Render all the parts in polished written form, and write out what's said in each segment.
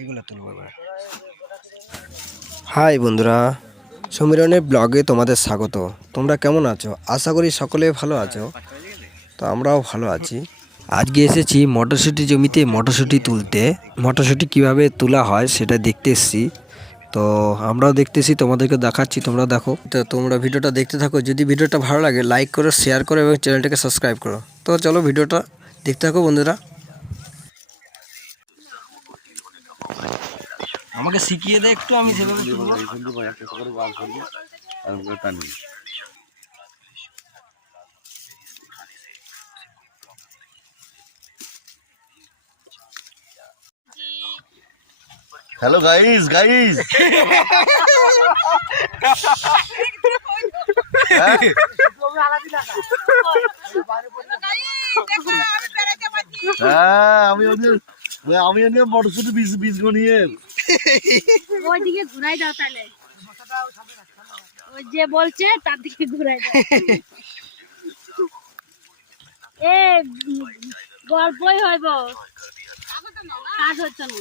এগুলো তুলবো এবার। হাই বন্ধুরা, সমীরনের ব্লগে তোমাদের স্বাগত। তোমরা কেমন আছো? আশা করি সকলে ভালো আছো। তো আমরাও ভালো আছি। আজকে এসেছি মটরশুঁটি জমিতে মটরশুঁটি তুলতে। মটরশুঁটি কীভাবে তোলা হয় সেটা দেখতে এসেছি। তো আমরাও দেখতেছি, তোমাদেরকে দেখাচ্ছি, তোমরা দেখো। তো তোমরা ভিডিওটা দেখতে থাকো। যদি ভিডিওটা ভালো লাগে লাইক করো, শেয়ার করো এবং চ্যানেলটাকে সাবস্ক্রাইব করো। তো চলো ভিডিওটা দেখতে থাকো বন্ধুরা। আমাকে শিখিয়ে দে একটু, আমি সেভাবে তুলবো। हेलो गाइस गाइस আমি নিয়ে মটরশুঁটি বীজ গনিয়ে ওইদিকে ঘুরাই দাও তাহলে, ওই যে বলছে তার দিকে ঘুরাই দাও। এ গল্পই হইব, কাজ হচ্ছে না।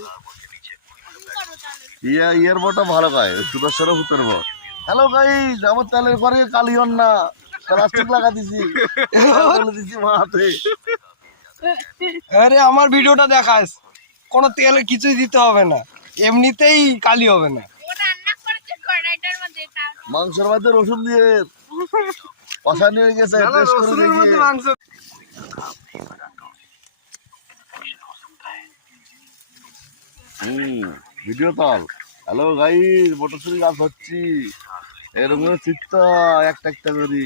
ইয়ার বটা ভালো গায় সুদর্শন উত্তর বট। হ্যালো গাইস, আমার তেলের পরে কালিয়ন না প্লাস্টিক লাগা দিছি, বলে দিছি মাতে। আরে আমার ভিডিওটা দেখাস, কোনো তেল কিছুই দিতে হবে না, এমনিতেই কালি হবে না। মাংসের মধ্যে রসুন দিয়ে কষানি হয়ে গেছে, টেস্ট করে দেখি। ভিডিও তল। হ্যালো গাইস, মটরশুঁটি গাছ হচ্ছি এরকম চিত্ত একটা একটা করি,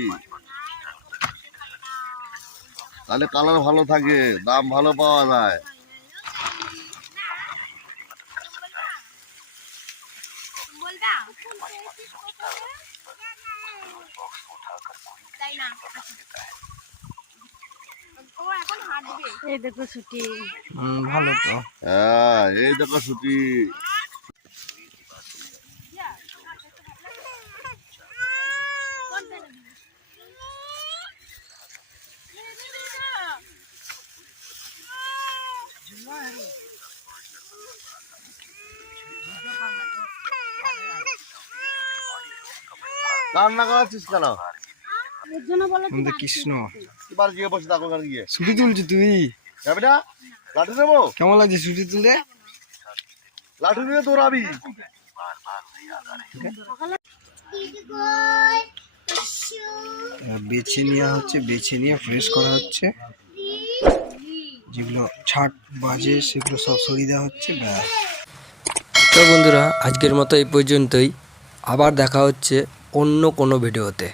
তাহলে কালার ভালো থাকে, দাম ভালো পাওয়া যায়। এই দেখো ছুটি, ভালো তো। হ্যাঁ, এই দেখো ছুটি। কান্না করাচ্ছিস কেন? এর জন্য বলে আমাদের কৃষ্ণ এবার গিয়ে বসে থাকো, গিয়ে ছুটি তুলছি। তুই যাবি না? লাঠি নেবো? কেমন লাগছে ছুটি তুলতে? লাঠি নিয়ে দৌড়াবি। বেছে নেওয়া হচ্ছে, বেছে নিয়ে ফ্রেশ করা হচ্ছে, যেগুলো ছাট বাজে সেগুলো সব সরিয়ে দেওয়া হচ্ছে। ব্যাস। তো বন্ধুরা, আজকের মতো এই পর্যন্তই। আবার দেখা হচ্ছে অন্য কোনো ভিডিওতে।